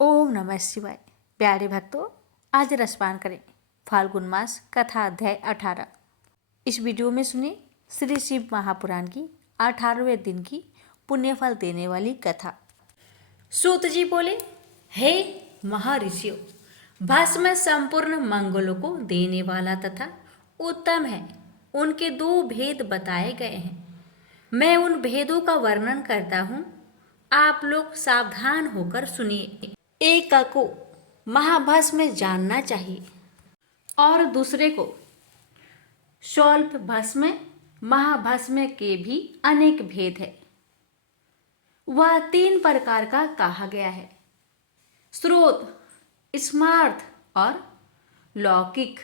ओम नमः शिवाय। प्यारे भक्तों, आज रसपान करें फाल्गुन मास कथा अध्याय 18। इस वीडियो में सुने श्री शिव महापुराण की 18वें दिन की पुण्यफल देने वाली कथा। सूत जी बोले, हे महर्षियों, भस्म संपूर्ण मंगलों को देने वाला तथा उत्तम है। उनके दो भेद बताए गए हैं। मैं उन भेदों का वर्णन करता हूँ, आप लोग सावधान होकर सुनिए। एक को महाभस्म जानना चाहिए और दूसरे को स्वल्प भस्म। महाभस्म के भी अनेक भेद है। वह 3 प्रकार का कहा गया है: स्रोत, स्मार्थ और लौकिक।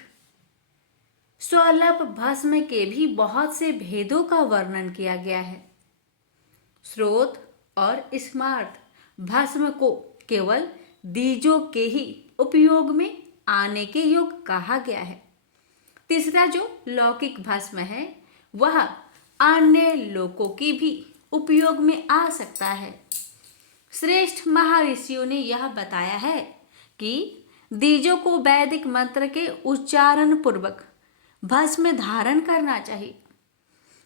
स्वल्प भस्म के भी बहुत से भेदों का वर्णन किया गया है। स्रोत और स्मार्थ भस्म को केवल बीजों के ही उपयोग में आने के योग कहा गया है। तीसरा जो लौकिक भस्म है, वह अन्य लोकों की भी उपयोग में आ सकता है। श्रेष्ठ महर्षियों ने यह बताया है कि बीजों को वैदिक मंत्र के उच्चारण पूर्वक भस्म धारण करना चाहिए।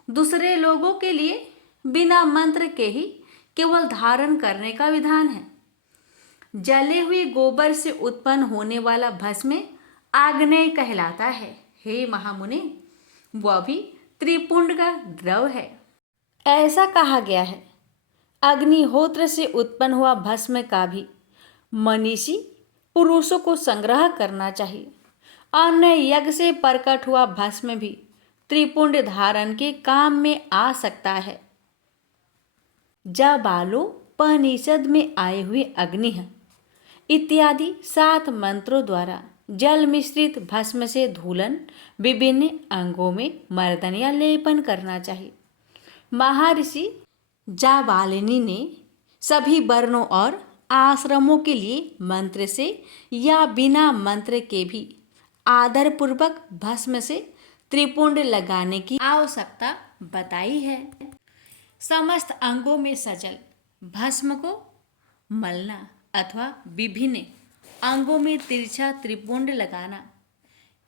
दूसरे लोगों के लिए बिना मंत्र के ही केवल धारण करने का विधान है। जले हुए गोबर से उत्पन्न होने वाला भस्म आग्नेय कहलाता है। हे महामुनि, वह भी त्रिपुंड का द्रव है। ऐसा कहा गया है, अग्निहोत्र से उत्पन्न हुआ भस्म का भी मनीषी पुरुषों को संग्रह करना चाहिए। अन्य यज्ञ से प्रकट हुआ भस्म भी त्रिपुंड धारण के काम में आ सकता है। जाबालोपनिषद में आए हुए अग्नि इत्यादि 7 मंत्रों द्वारा जल मिश्रित भस्म से धूलन विभिन्न अंगों में मर्दन या लेपन करना चाहिए। महर्षि जाबालिनी ने सभी वर्णों और आश्रमों के लिए मंत्र से या बिना मंत्र के भी आदरपूर्वक भस्म से त्रिपुंड लगाने की आवश्यकता बताई है। समस्त अंगों में सजल भस्म को मलना अथवा विभिन्न अंगों में तिरछा त्रिपुंड लगाना,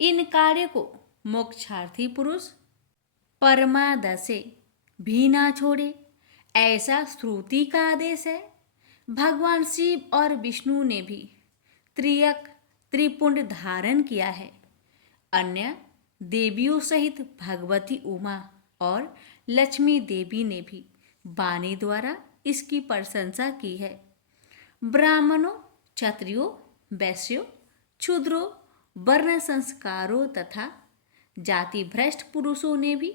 इन कार्य को मोक्षार्थी पुरुष परमादशे भी ना छोड़े, ऐसा श्रुति का आदेश है। भगवान शिव और विष्णु ने भी त्रियक त्रिपुंड धारण किया है। अन्य देवियों सहित भगवती उमा और लक्ष्मी देवी ने भी वाणी द्वारा इसकी प्रशंसा की है। ब्राह्मणों, क्षत्रियों, वैश्यों, शूद्रों, वर्ण संस्कारों तथा जाति भ्रष्ट पुरुषों ने भी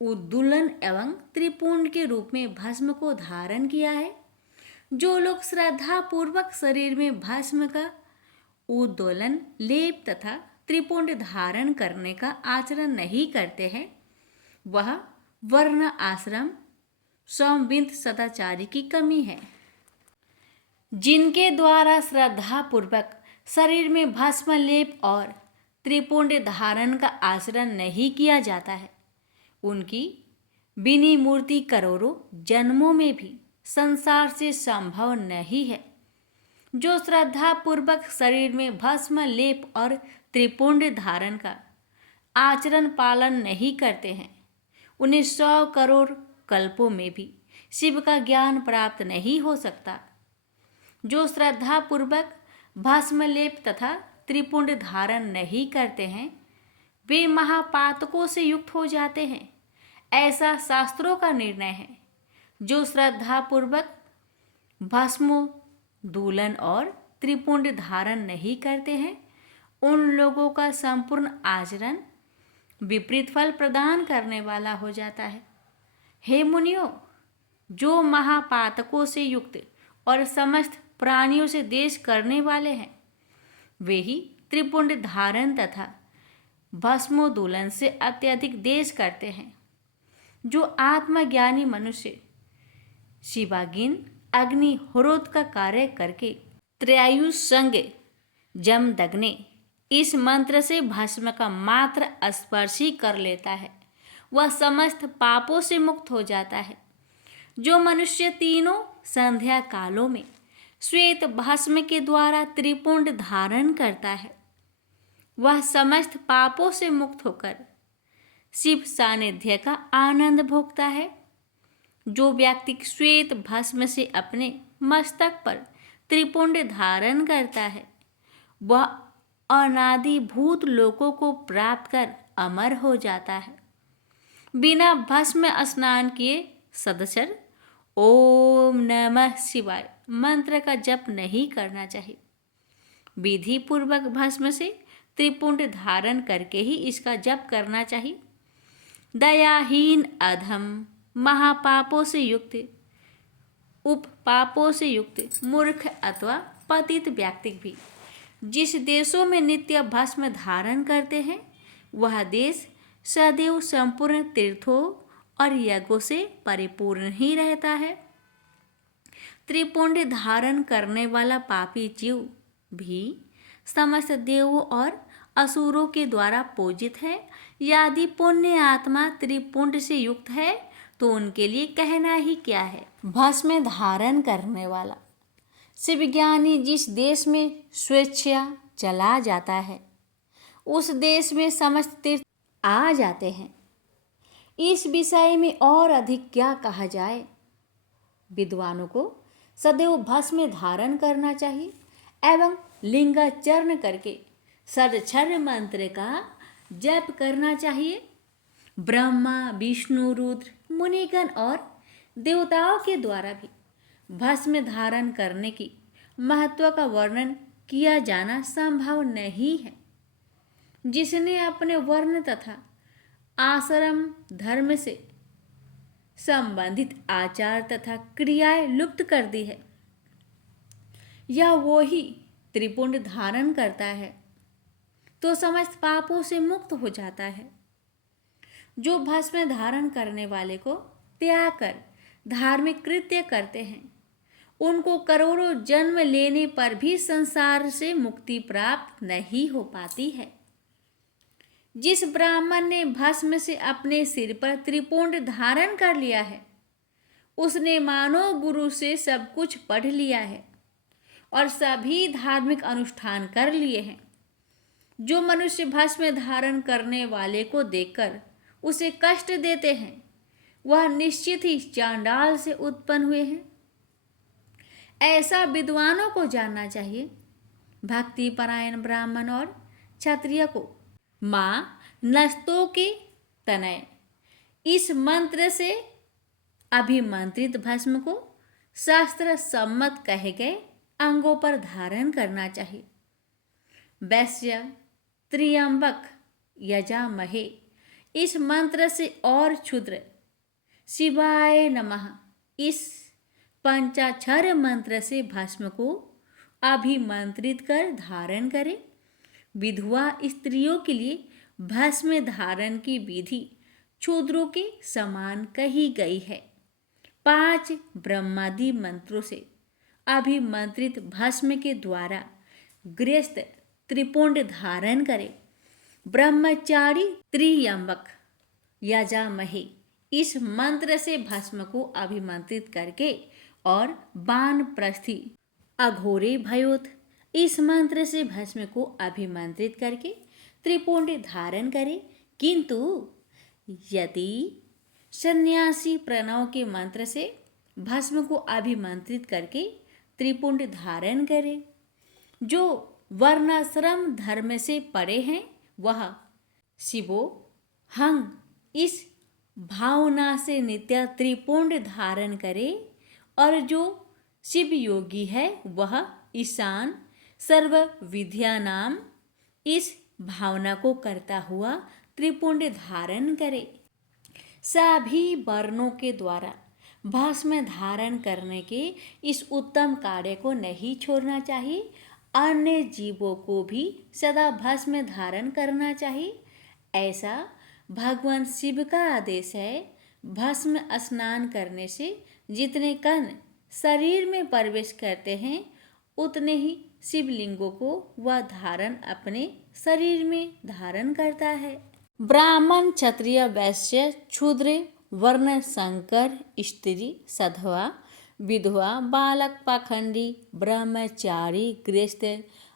उद्दुलन एवं त्रिपुंड के रूप में भस्म को धारण किया है। जो लोग श्रद्धा पूर्वक शरीर में भस्म का उद्दोलन, लेप तथा त्रिपुंड धारण करने का आचरण नहीं करते हैं, वह वर्ण आश्रम संविद सदाचारी की कमी है। जिनके द्वारा श्रद्धा पूर्वक शरीर में भस्म लेप और त्रिपुंड धारण का आचरण नहीं किया जाता है, उनकी बिनी मूर्ति करोड़ों जन्मों में भी संसार से संभव नहीं है। जो श्रद्धा पूर्वक शरीर में भस्म लेप और त्रिपुंड धारण का आचरण पालन नहीं करते हैं, उन्हें 100 करोड़ कल्पों में भी शिव का ज्ञान प्राप्त नहीं हो सकता। जो श्रद्धा पूर्वक भस्म लेप तथा त्रिपुंड धारण नहीं करते हैं, वे महापातकों से युक्त हो जाते हैं, ऐसा शास्त्रों का निर्णय है। जो श्रद्धा पूर्वक भस्मोद्दोलन और त्रिपुंड धारण नहीं करते हैं, उन लोगों का संपूर्ण आचरण विपरीत फल प्रदान करने वाला हो जाता है। हे मुनियों, जो महापातकों से युक्त और समस्त प्राणियों से देश करने वाले हैं, वे ही त्रिपुंड धारण तथा भस्मोद्दोलन से अत्यधिक देश करते हैं। जो आत्मज्ञानी मनुष्य शिवागिन अग्निहोत्र का कार्य करके त्रयायुष संग जमदग्ने इस मंत्र से भस्म का मात्र स्पर्श ही कर लेता है, वह समस्त पापों से मुक्त हो जाता है। जो मनुष्य तीनों संध्या कालों में श्वेत भस्म के द्वारा त्रिपुंड धारण करता है, वह समस्त पापों से मुक्त होकर शिव सानिध्य का आनंद भोगता है। जो व्यक्ति श्वेत भस्म से अपने मस्तक पर त्रिपुंड धारण करता है, वह अनादि भूत लोकों को प्राप्त कर अमर हो जाता है। बिना भस्म स्नान किए सदसर ओम नमः शिवाय मंत्र का जप नहीं करना चाहिए। विधि पूर्वक भस्म से त्रिपुंड धारण करके ही इसका जप करना चाहिए। दयाहीन, अधम, महापापों से युक्त, उपपापों से युक्त मूर्ख अथवा पतित व्यक्ति भी जिस देशों में नित्य भस्म धारण करते हैं, वह देश सदैव संपूर्ण तीर्थों और यज्ञों से परिपूर्ण ही रहता है। त्रिपुंड धारण करने वाला पापी जीव भी समस्त देवों और असुरों के द्वारा पूजित है। यदि पुण्य आत्मा त्रिपुंड से युक्त है तो उनके लिए कहना ही क्या है। भस्म धारण करने वाला शिवज्ञानी जिस देश में स्वेच्छा चला जाता है, उस देश में समस्त तीर्थ आ जाते हैं। इस विषय में और अधिक क्या कहा जाए। विद्वानों को सदैव भस्म धारण करना चाहिए एवं लिंगाचरण करके षड्क्षर मंत्र का जप करना चाहिए। ब्रह्मा, विष्णु, रुद्र, मुनिगण और देवताओं के द्वारा भी भस्म धारण करने की महत्व का वर्णन किया जाना संभव नहीं है। जिसने अपने वर्ण तथा आश्रम धर्म से संबंधित आचार तथा क्रियाएं लुप्त कर दी है, या वो ही त्रिपुंड धारण करता है तो समस्त पापों से मुक्त हो जाता है। जो भस्म धारण करने वाले को त्याग कर धार्मिक कृत्य करते हैं, उनको करोड़ों जन्म लेने पर भी संसार से मुक्ति प्राप्त नहीं हो पाती है। जिस ब्राह्मण ने भस्म से अपने सिर पर त्रिपुंड धारण कर लिया है, उसने मानो गुरु से सब कुछ पढ़ लिया है और सभी धार्मिक अनुष्ठान कर लिए हैं। जो मनुष्य भस्म धारण करने वाले को देखकर उसे कष्ट देते हैं, वह निश्चित ही चांडाल से उत्पन्न हुए हैं। ऐसा विद्वानों को जानना चाहिए। भक्ति परायण ब्राह्मण और क्षत्रिय को माँ नस्तों के तनय इस मंत्र से अभिमंत्रित भस्म को शास्त्र सम्मत कहे गए अंगों पर धारण करना चाहिए। वैश्य त्र्यंबक यजामहे इस मंत्र से और क्षुद्र शिवाय नमः इस पंचाक्षर मंत्र से भस्म को अभिमंत्रित कर धारण करें। विधवा स्त्रियों के लिए भस्म धारण की विधि क्षुद्रों के समान कही गई है। 5 ब्रह्मादि मंत्रों से अभिमंत्रित भस्म के द्वारा गृहस्थ त्रिपुंड धारण करे। ब्रह्मचारी त्र्यंबक यजामहे इस मंत्र से भस्म को अभिमंत्रित करके और वानप्रस्थी अघोरे भयोत इस मंत्र से भस्म को अभिमंत्रित करके त्रिपुंड धारण करे। किंतु यदि सन्यासी प्रणव के मंत्र से भस्म को अभिमंत्रित करके त्रिपुंड धारण करे, जो वर्णाश्रम धर्म से परे हैं, वह शिवो हंग इस भावना से नित्य त्रिपुंड धारण करे, और जो शिव योगी है वह ईशान सर्व विद्या नाम इस भावना को करता हुआ त्रिपुंड धारण करे। सभी वर्णों के द्वारा भस्म धारण करने के इस उत्तम कार्य को नहीं छोड़ना चाहिए। अन्य जीवों को भी सदा भस्म धारण करना चाहिए। ऐसा भगवान शिव का आदेश है। भस्म स्नान करने से जितने कण शरीर में प्रवेश करते हैं, उतने ही शिवलिंगों को वह धारण अपने शरीर में धारण करता है। ब्राह्मण, क्षत्रिय, वैश्य, शूद्र, वर्ण, संकर, स्त्री, सधवा, विधवा, बालक, पाखंडी, ब्रह्मचारी, गृहस्थ,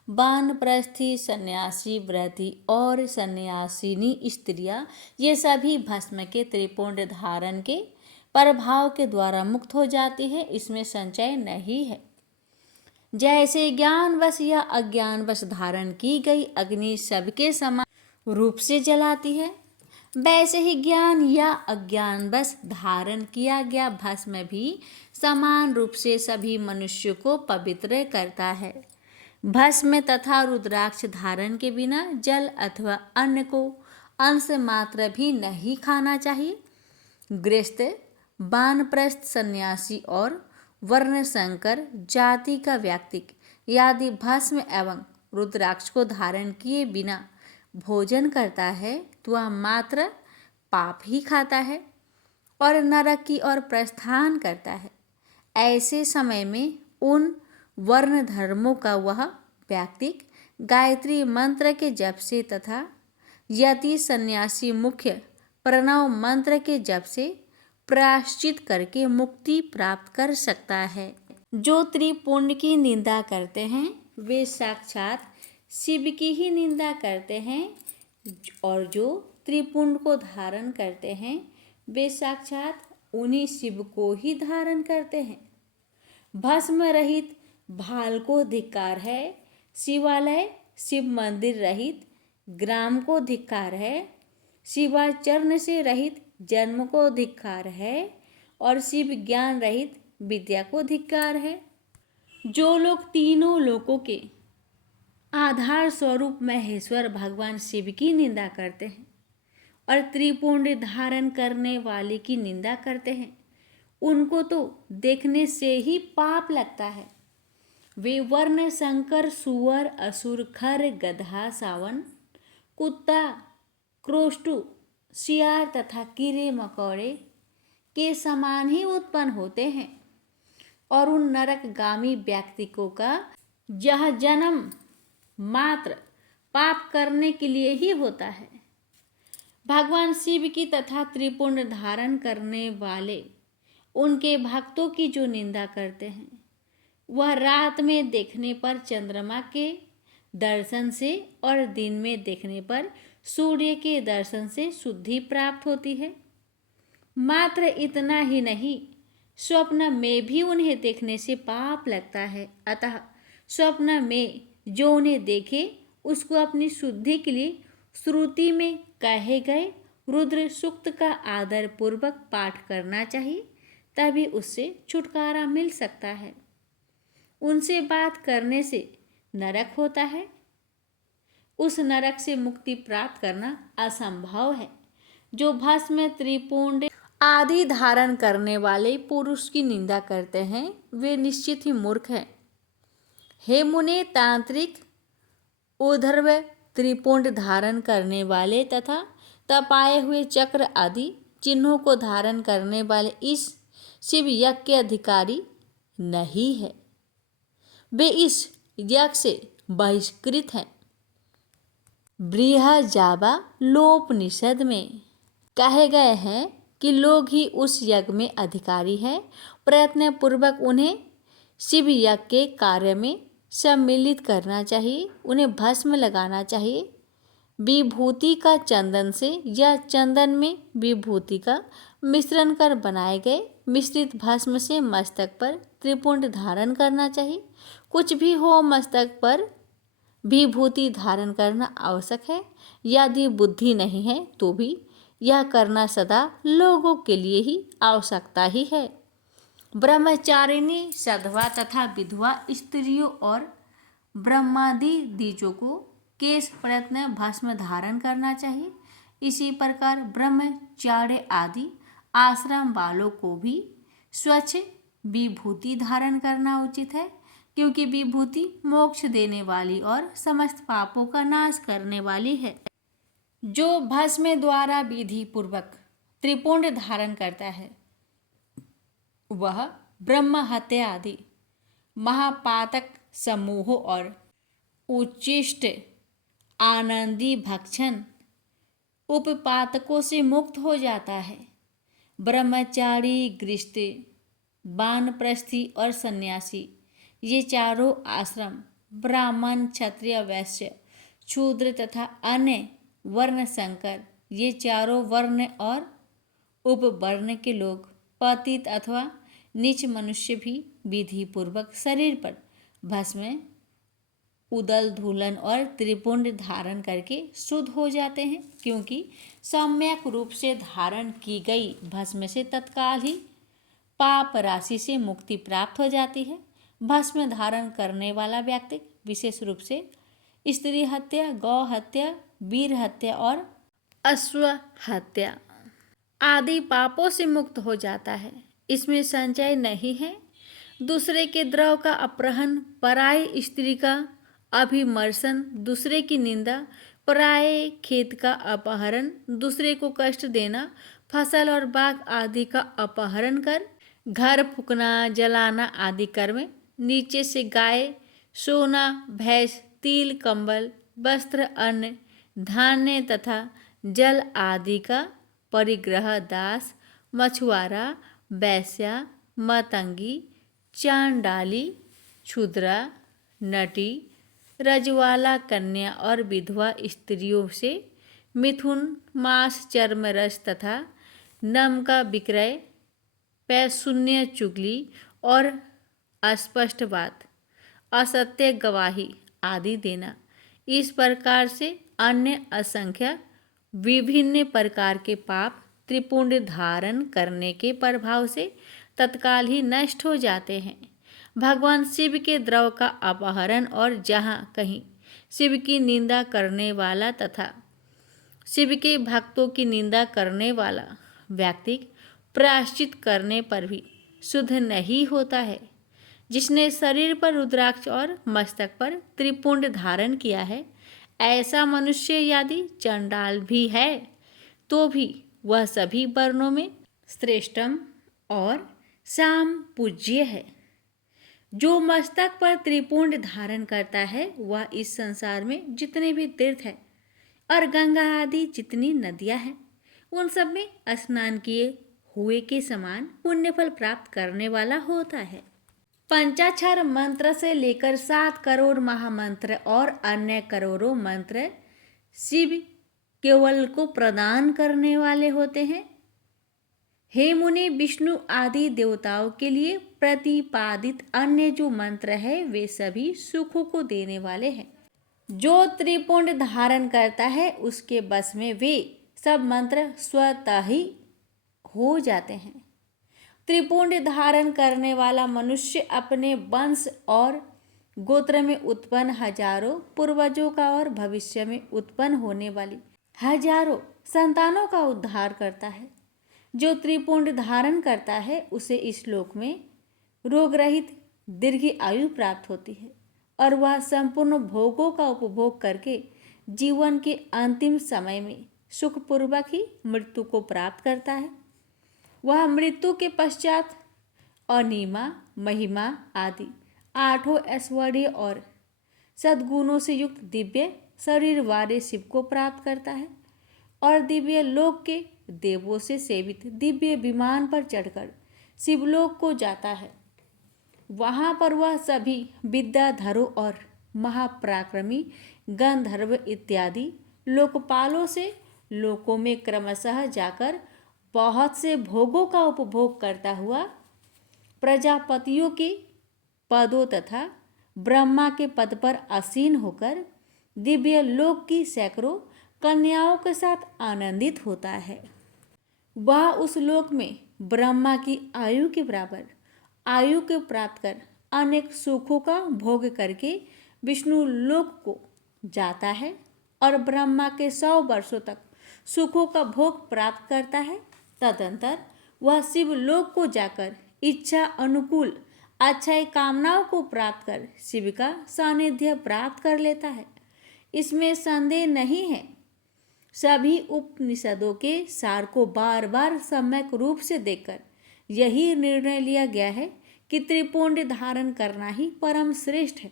वानप्रस्थी, सन्यासी, व्रती और सन्यासिनी स्त्रियां, ये सभी भस्म के त्रिपुंड धारण के प्रभाव के द्वारा मुक्त हो जाती है। इसमें संचय नहीं है। जैसे ज्ञानवश या अज्ञानवश धारण की गई अग्नि सबके समान रूप से जलाती है, वैसे ही ज्ञान या अज्ञानवश धारण किया गया भस्म भी समान रूप से सभी मनुष्यों को पवित्र करता है। भस्म तथा रुद्राक्ष धारण के बिना जल अथवा अन्न को अंश मात्र भी नहीं खाना चाहिए। गृहस्थ, वानप्रस्थ, सन्यासी और वर्णशंकर जाति का व्यक्ति यदि भस्म एवं रुद्राक्ष को धारण किए बिना भोजन करता है तो वह मात्र पाप ही खाता है और नरक की ओर प्रस्थान करता है। ऐसे समय में उन वर्ण धर्मों का वह व्यक्ति गायत्री मंत्र के जप से तथा यति सन्यासी मुख्य प्रणव मंत्र के जप से प्रायश्चित करके मुक्ति प्राप्त कर सकता है। जो त्रिपुंड की निंदा करते हैं वे साक्षात शिव की ही निंदा करते हैं और जो त्रिपुंड को धारण करते हैं वे साक्षात उन्हीं शिव को ही धारण करते हैं। भस्म रहित भाल को धिक्कार है, शिवालय शिव मंदिर रहित ग्राम को धिक्कार है, शिवाचरण से रहित जन्म को धिक्कार है और शिव ज्ञान रहित विद्या को धिक्कार है। जो लोग तीनों लोकों के आधार स्वरूप महेश्वर भगवान शिव की निंदा करते हैं और त्रिपुंड धारण करने वाले की निंदा करते हैं, उनको तो देखने से ही पाप लगता है। वे वर्ण शंकर, सुअर, असुर, खर, गधा, सावन, कुत्ता, क्रोष्टु, सियार तथा कीड़े मकोड़े के समान ही उत्पन्न होते हैं और उन नरकगामी व्यक्तियों का यह जन्म मात्र पाप करने के लिए ही होता है। भगवान शिव की तथा त्रिपुंड धारण करने वाले उनके भक्तों की जो निंदा करते हैं वह रात में देखने पर चंद्रमा के दर्शन से और दिन में देखने पर सूर्य के दर्शन से शुद्धि प्राप्त होती है। मात्र इतना ही नहीं, स्वप्न में भी उन्हें देखने से पाप लगता है। अतः स्वप्न में जो उन्हें देखे उसको अपनी शुद्धि के लिए श्रुति में कहे गए रुद्र सूक्त का आदर पूर्वक पाठ करना चाहिए, तभी उससे छुटकारा मिल सकता है। उनसे बात करने से नरक होता है, उस नरक से मुक्ति प्राप्त करना असंभव है। जो भस्म, त्रिपुंड आदि धारण करने वाले पुरुष की निंदा करते हैं वे निश्चित ही मूर्ख हैं। हे मुने, तांत्रिक, ऊर्ध्व त्रिपुंड धारण करने वाले तथा तपाए हुए चक्र आदि चिन्हों को धारण करने वाले इस शिव यज्ञ के अधिकारी नहीं है। वे इस यज्ञ से बहिष्कृत हैं। बृहज्जाबालोपनिषद में कहे गए हैं कि लोग ही उस यज्ञ में अधिकारी हैं। प्रयत्न पूर्वक उन्हें शिव यज्ञ के कार्य में सम्मिलित करना चाहिए। उन्हें भस्म लगाना चाहिए। विभूति का चंदन से या चंदन में विभूति का मिश्रण कर बनाए गए मिश्रित भस्म से मस्तक पर त्रिपुंड धारण करना चाहिए। कुछ भी हो, मस्तक पर विभूति धारण करना आवश्यक है। यदि बुद्धि नहीं है तो भी यह करना सदा लोगों के लिए ही आवश्यकता ही है। ब्रह्मचारिणी, सधवा तथा विधवा स्त्रियों और ब्रह्मादि द्विजों को केश प्रयत्न भस्म धारण करना चाहिए। इसी प्रकार ब्रह्मचार्य आदि आश्रम वालों को भी स्वच्छ विभूति धारण करना उचित है, क्योंकि विभूति मोक्ष देने वाली और समस्त पापों का नाश करने वाली है। जो भस्म द्वारा विधि पूर्वक त्रिपुंड धारण करता है वह ब्रह्म हत्या आदि महापातक समूहों और उच्छिष्ट आनंदी भक्षण उपपातकों से मुक्त हो जाता है। ब्रह्मचारी, गृहस्थ, वानप्रस्थी और सन्यासी, ये चारों आश्रम ब्राह्मण, क्षत्रिय, वैश्य, शूद्र तथा अन्य वर्ण संकर, ये चारों वर्ण और उपवर्ण के लोग, पतित अथवा नीच मनुष्य भी विधि पूर्वक शरीर पर भस्म, उदल, धूलन और त्रिपुंड धारण करके शुद्ध हो जाते हैं, क्योंकि सम्यक रूप से धारण की गई भस्म से तत्काल ही पाप राशि से मुक्ति प्राप्त हो जाती है। भस्म धारण करने वाला व्यक्ति विशेष रूप से स्त्री हत्या, गौ हत्या, वीर हत्या और अश्व हत्या आदि पापों से मुक्त हो जाता है। इसमें संचय नहीं है। दूसरे के द्रव का अपहरण, पराई स्त्री का अभिमर्शन, दूसरे की निंदा, पराये खेत का अपहरण, दूसरे को कष्ट देना, फसल और बाग आदि का अपहरण कर घर फूकना, जलाना आदि कर्म, नीचे से गाय, सोना, भैंस, तिल, कंबल, वस्त्र, अन्न, धान्य तथा जल आदि का परिग्रह, दास, मछुआरा, वैश्या, मतंगी, चांडाली, क्षुद्रा, नटी, रजवाला कन्या और विधवा स्त्रियों से मिथुन, मांस, चर्म, रस तथा नम का विक्रय, पैशून्य, चुगली और अस्पष्ट बात, असत्य गवाही आदि देना। इस प्रकार से अन्य असंख्य विभिन्न प्रकार के पाप त्रिपुंड धारण करने के प्रभाव से तत्काल ही नष्ट हो जाते हैं। भगवान शिव के द्रव का अपहरण और जहाँ कहीं शिव की निंदा करने वाला तथा शिव के भक्तों की निंदा करने वाला व्यक्ति प्रायश्चित करने पर भी शुद्ध नहीं होता है। जिसने शरीर पर रुद्राक्ष और मस्तक पर त्रिपुंड धारण किया है, ऐसा मनुष्य यदि चंडाल भी है तो भी वह सभी वर्णों में श्रेष्ठम और साम पूज्य है। जो मस्तक पर त्रिपुंड धारण करता है वह इस संसार में जितने भी तीर्थ है और गंगा आदि जितनी नदियां हैं उन सब में स्नान किए हुए के समान पुण्यफल प्राप्त करने वाला होता है। पंचाक्षर मंत्र से लेकर 7 करोड़ महामंत्र और अन्य करोड़ों मंत्र शिव केवल को प्रदान करने वाले होते हैं। हे मुनि, विष्णु आदि देवताओं के लिए प्रतिपादित अन्य जो मंत्र है वे सभी सुखों को देने वाले हैं। जो त्रिपुंड धारण करता है उसके बस में वे सब मंत्र स्वतः ही हो जाते हैं। त्रिपुंड धारण करने वाला मनुष्य अपने वंश और गोत्र में उत्पन्न हजारों पूर्वजों का और भविष्य में उत्पन्न होने वाली हजारों संतानों का उद्धार करता है। जो त्रिपुंड धारण करता है उसे इस लोक में रोग रहित दीर्घ आयु प्राप्त होती है और वह संपूर्ण भोगों का उपभोग करके जीवन के अंतिम समय में सुखपूर्वक ही मृत्यु को प्राप्त करता है। वह मृत्यु के पश्चात अनिमा, महिमा आदि 8 ऐश्वर्य और सद्गुणों से युक्त दिव्य शरीर वाले शिव को प्राप्त करता है और दिव्य लोक के देवों से सेवित दिव्य विमान पर चढ़कर शिवलोक को जाता है। वहाँ पर वह सभी विद्याधरों और महापराक्रमी गंधर्व इत्यादि लोकपालों से लोकों में क्रमशः जाकर बहुत से भोगों का उपभोग करता हुआ प्रजापतियों के पदों तथा ब्रह्मा के पद पर आसीन होकर दिव्य लोक की सैकड़ों कन्याओं के साथ आनंदित होता है। वह उस लोक में ब्रह्मा की आयु के बराबर आयु को प्राप्त कर अनेक सुखों का भोग करके विष्णु लोक को जाता है और ब्रह्मा के 100 वर्षों तक सुखों का भोग प्राप्त करता है। तदंतर वह शिव लोक को जाकर इच्छा अनुकूल अच्छाई कामनाओं को प्राप्त कर शिव का सानिध्य प्राप्त कर लेता है। इसमें संदेह नहीं है। सभी उपनिषदों के सार को बार बार सम्यक रूप से देखकर यही निर्णय लिया गया है कि त्रिपुंड धारण करना ही परम श्रेष्ठ है।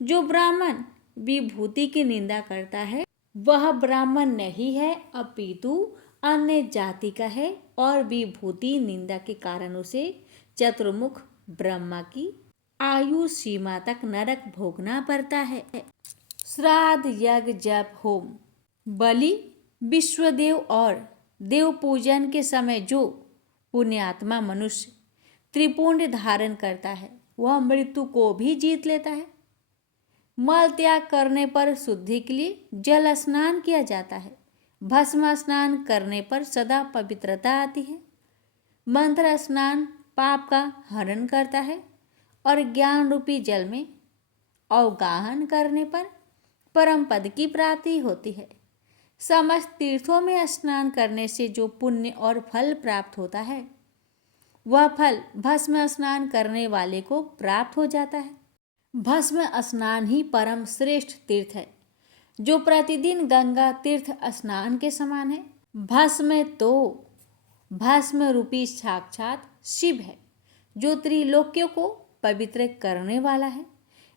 जो ब्राह्मण विभूति की निंदा करता है वह ब्राह्मण नहीं है अपितु अन्य जाति का है और विभूति निंदा के कारण उसे चतुर्मुख ब्रह्मा की आयु सीमा तक नरक भोगना पड़ता है। श्राद्ध, यज्ञ, जप, होम, बलि, विश्वदेव और देव पूजन के समय जो पुण्यात्मा मनुष्य त्रिपुंड धारण करता है वह मृत्यु को भी जीत लेता है। मल त्याग करने पर शुद्धि के लिए जल स्नान किया जाता है। भस्म स्नान करने पर सदा पवित्रता आती है। मंत्र स्नान पाप का हरण करता है और ज्ञान रूपी जल में अवगाहन करने पर परम पद की प्राप्ति होती है। समस्त तीर्थों में स्नान करने से जो पुण्य और फल प्राप्त होता है वह फल भस्म स्नान करने वाले को प्राप्त हो जाता है। भस्म स्नान ही परम श्रेष्ठ तीर्थ है जो प्रतिदिन गंगा तीर्थ स्नान के समान है। भस्म रूपी साक्षात शिव है जो त्रिलोक्यों को पवित्र करने वाला है।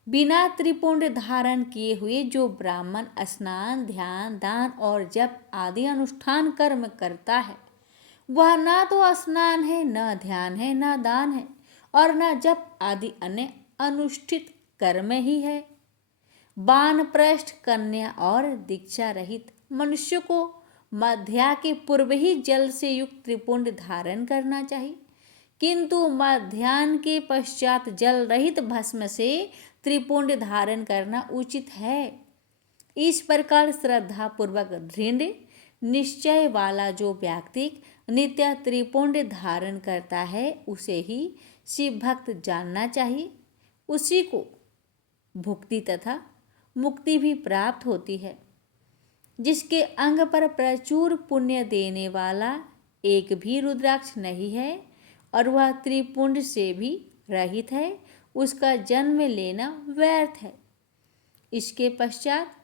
बिना त्रिपुंड धारण किए हुए जो ब्राह्मण स्नान, ध्यान, दान और जप आदि अनुष्ठान कर्म करता है वह न तो स्नान है, न ध्यान है, न दान है और न जप आदि अन्य अनुष्ठित कर्म ही है। वानप्रस्थ, कन्या और दीक्षा रहित मनुष्य को मध्या के पूर्व ही जल से युक्त त्रिपुंड धारण करना चाहिए, किंतु मध्याह्न के पश्चात जल रहित भस्म से त्रिपुंड धारण करना उचित है। इस प्रकार श्रद्धा पूर्वक दृढ़ निश्चय वाला जो व्यक्ति नित्य त्रिपुंड धारण करता है उसे ही शिव भक्त जानना चाहिए। उसी को भुक्ति तथा मुक्ति भी प्राप्त होती है। जिसके अंग पर प्रचुर पुण्य देने वाला एक भी रुद्राक्ष नहीं है और वह त्रिपुंड से भी रहित है, उसका जन्म लेना व्यर्थ है। इसके पश्चात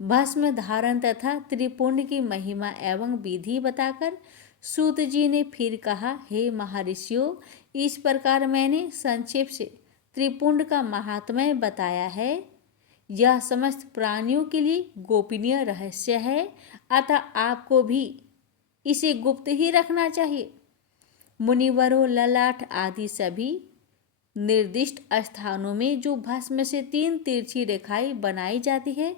भस्म धारण तथा त्रिपुंड की महिमा एवं विधि बताकर सूत जी ने फिर कहा, हे महर्षियों, इस प्रकार मैंने संक्षेप से त्रिपुंड का महात्म्य बताया है। यह समस्त प्राणियों के लिए गोपनीय रहस्य है, अतः आपको भी इसे गुप्त ही रखना चाहिए। मुनिवरों, ललाट आदि सभी निर्दिष्ट स्थानों में जो भस्म से 3 तिरछी रेखाएं बनाई जाती है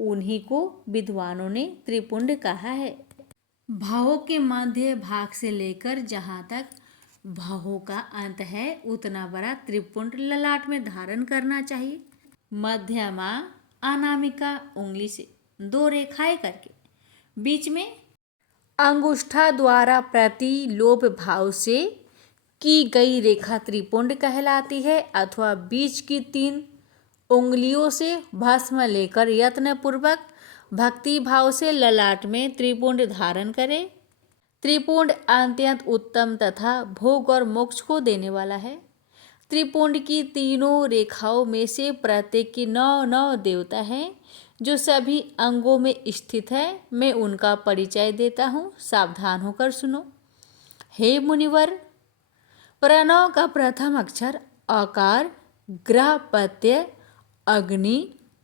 उन्हीं को विद्वानों ने त्रिपुंड कहा है। भावों के मध्य भाग से लेकर जहाँ तक भावों का अंत है उतना बड़ा त्रिपुंड ललाट में धारण करना चाहिए। मध्यमा अनामिका उंगली से 2 रेखाएं करके बीच में अंगुष्ठा द्वारा प्रतिलोभ भाव से की गई रेखा त्रिपुंड कहलाती है, अथवा बीच की 3 उंगलियों से भस्म लेकर यत्नपूर्वक भक्ति भाव से ललाट में त्रिपुंड धारण करें। त्रिपुंड अत्यंत उत्तम तथा भोग और मोक्ष को देने वाला है। त्रिपुंड की 3 रेखाओं में से प्रत्येक की 9 देवता हैं जो सभी अंगों में स्थित है। मैं उनका परिचय देता हूँ, सावधान होकर सुनो। हे मुनिवर, प्रणव का प्रथम अक्षर अकार, ग्रह प्रत्यय, अग्नि,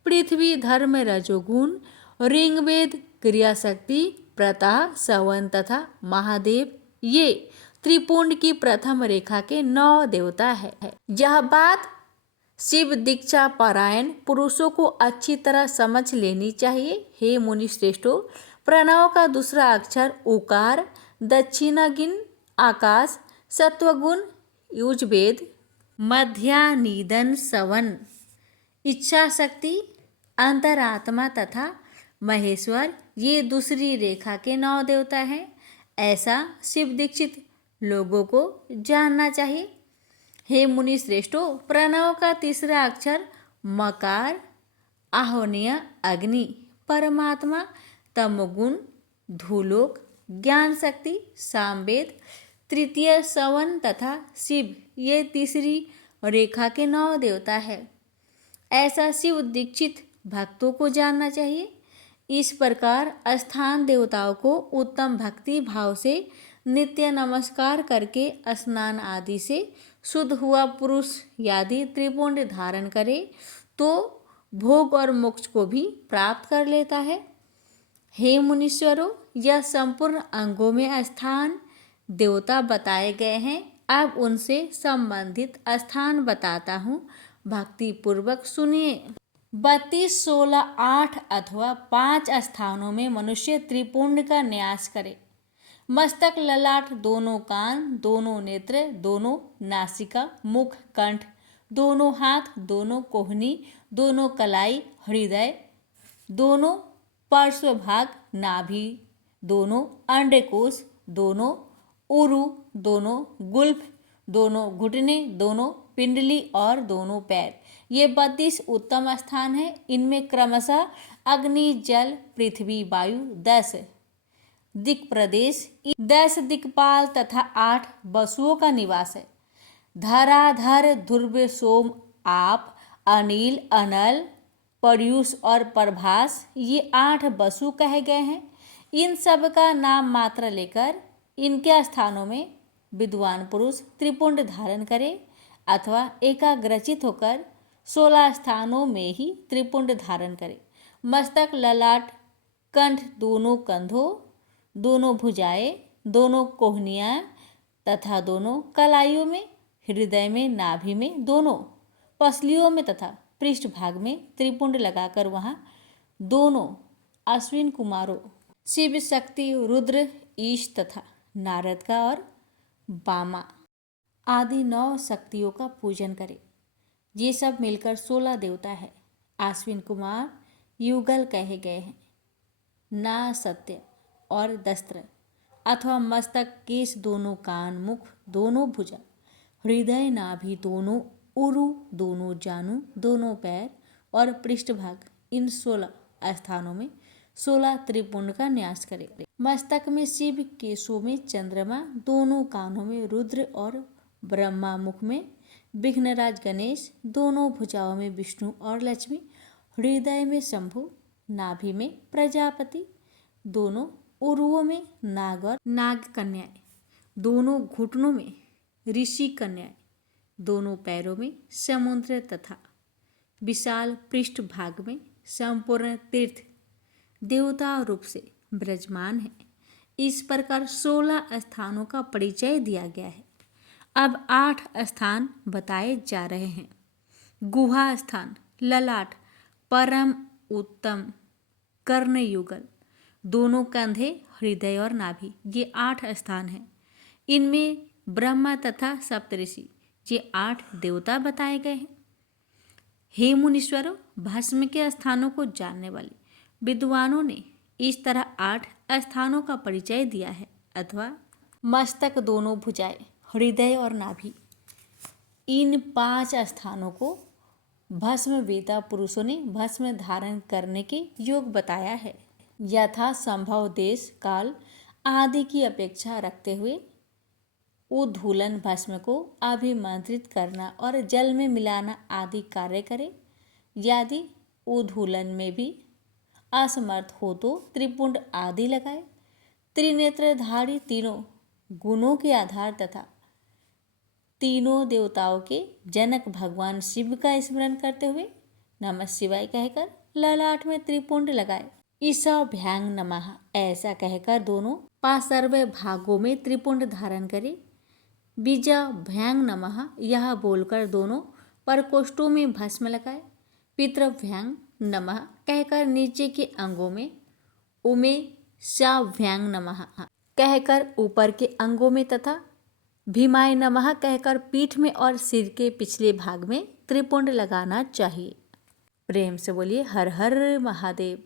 पृथ्वी, धर्म, रजोगुण, ऋग्वेद, क्रियाशक्ति, प्रतः, सवन तथा महादेव, ये त्रिपुंड की प्रथम रेखा के 9 देवता है। यह बात शिव दीक्षा परायण पुरुषों को अच्छी तरह समझ लेनी चाहिए। हे मुनि श्रेष्ठों, प्रणव का दूसरा अक्षर उकार, दक्षिणागिन आकाश, सत्वगुण युजवेद, मध्यानिदन सवन, इच्छा शक्ति, अंतरात्मा तथा महेश्वर, ये दूसरी रेखा के 9 देवता हैं। ऐसा शिव दीक्षित लोगों को जानना चाहिए। हे मुनि श्रेष्ठों, प्रणव का तीसरा अक्षर मकार, आह्वनीय अग्नि, परमात्मा, तमोगुण, धूलोक, ज्ञान शक्ति, सामवेद, तृतीय सवन तथा शिव, ये तीसरी रेखा के 9 देवता है। ऐसा शिव दीक्षित भक्तों को जानना चाहिए। इस प्रकार स्थान देवताओं को उत्तम भक्ति भाव से नित्य नमस्कार करके स्नान आदि से शुद्ध हुआ पुरुष यदि त्रिपुंड धारण करे तो भोग और मोक्ष को भी प्राप्त कर लेता है। हे मुनीश्वरों, यह संपूर्ण अंगों में स्थान देवता बताए गए हैं। अब उनसे संबंधित स्थान बताता हूँ, भक्ति पूर्वक सुनिए। 32, 16, 8 अथवा 5 स्थानों में मनुष्य त्रिपुंड का न्यास करे। मस्तक, ललाट, दोनों कान, दोनों नेत्र, दोनों नासिका, मुख, कंठ, दोनों हाथ, दोनों कोहनी, दोनों कलाई, हृदय, दोनों पार्श्व भाग, नाभि, दोनों अंडकोश, दोनों उरु, दोनों गुल्फ, दोनों घुटने, दोनों पिंडली और दोनों पैर। ये 32 उत्तम स्थान हैं। इनमें क्रमशः अग्नि, जल, पृथ्वी, वायु, 10 दिक् प्रदेश, 10 दिक्पाल तथा 8 वसुओं का निवास है। धराधर, ध्रुव, सोम, आप, अनिल, अनल, पर्यूष और प्रभास, ये 8 वसु कहे गए हैं। इन सब का नाम मात्र लेकर इनके स्थानों में विद्वान पुरुष त्रिपुंड धारण करे अथवा एकाग्रचित होकर 16 स्थानों में ही त्रिपुंड धारण करे। मस्तक, ललाट, कंठ, दोनों कंधों, दोनों भुजाएं, दोनों कोहनियाँ तथा दोनों कलाइयों में, हृदय में, नाभि में, दोनों पसलियों में तथा पृष्ठभाग में त्रिपुंड लगाकर वहाँ दोनों अश्विन कुमारों शिव, शक्ति, रुद्र, ईश तथा नारद का और बामा आदि 9 शक्तियों का पूजन करें। ये सब मिलकर 16 देवता है। अश्विन कुमार युगल कहे गए हैं। ना सत्य और दस्त्र अथवा मस्तक, केश, दोनों कान, मुख, दोनों भुजा, हृदय, नाभि, दोनों उरु, दोनों जानु, दोनों पैर और पृष्ठभाग, इन 16 स्थानों में 16 त्रिपुंड का न्यास करें। मस्तक में शिव, केशों में चंद्रमा, दोनों कानों में रुद्र और ब्रह्मा, मुख में विघ्नराज गणेश, दोनों भुजाओं में विष्णु और लक्ष्मी, हृदय में शंभु, नाभि में प्रजापति, दोनों उरुओं में नाग और नाग कन्याएं, दोनों घुटनों में ऋषि कन्याएं, दोनों पैरों में समुद्र तथा विशाल पृष्ठ भाग में संपूर्ण तीर्थ देवता रूप से विराजमान है। इस प्रकार 16 स्थानों का परिचय दिया गया है। अब 8 स्थान बताए जा रहे हैं। गुहा स्थान, ललाट, परम उत्तम, कर्णयुगल, दोनों कंधे, हृदय और नाभि, ये 8 स्थान हैं। इनमें ब्रह्मा तथा सप्तऋषि, ये 8 देवता बताए गए हैं। हे मुनीश्वरों, भस्म के स्थानों को जानने वाले विद्वानों ने इस तरह 8 स्थानों का परिचय दिया है, अथवा मस्तक, दोनों भुजाएं, हृदय और नाभि, इन 5 स्थानों को भस्म वेता पुरुषों ने भस्म धारण करने के योग बताया है। यथा संभव देश, काल आदि की अपेक्षा रखते हुए उद्धूलन भस्म को अभिमंत्रित करना और जल में मिलाना आदि कार्य करे। यदि उद्धूलन में भी असमर्थ हो तो त्रिपुंड आदि लगाए। त्रिनेत्रधारी तीनों गुणों के आधार तथा तीनों देवताओं के जनक भगवान शिव का स्मरण करते हुए नमः शिवाय कहकर ललाट में त्रिपुंड लगाए। ईशाभ्यां नमः ऐसा कहकर दोनों पार्श्व भागों में त्रिपुंड धारण करे। बीजाभ्यां नमः यह बोलकर दोनों परकोष्ठों में भस्म लगाए। पितृभ्यां नमः कहकर नीचे के अंगों में, उमे शाभ्यां नमः कहकर ऊपर के अंगों में तथा भीमाय नमः कहकर पीठ में और सिर के पिछले भाग में त्रिपुंड लगाना चाहिए। प्रेम से बोलिए हर हर महादेव।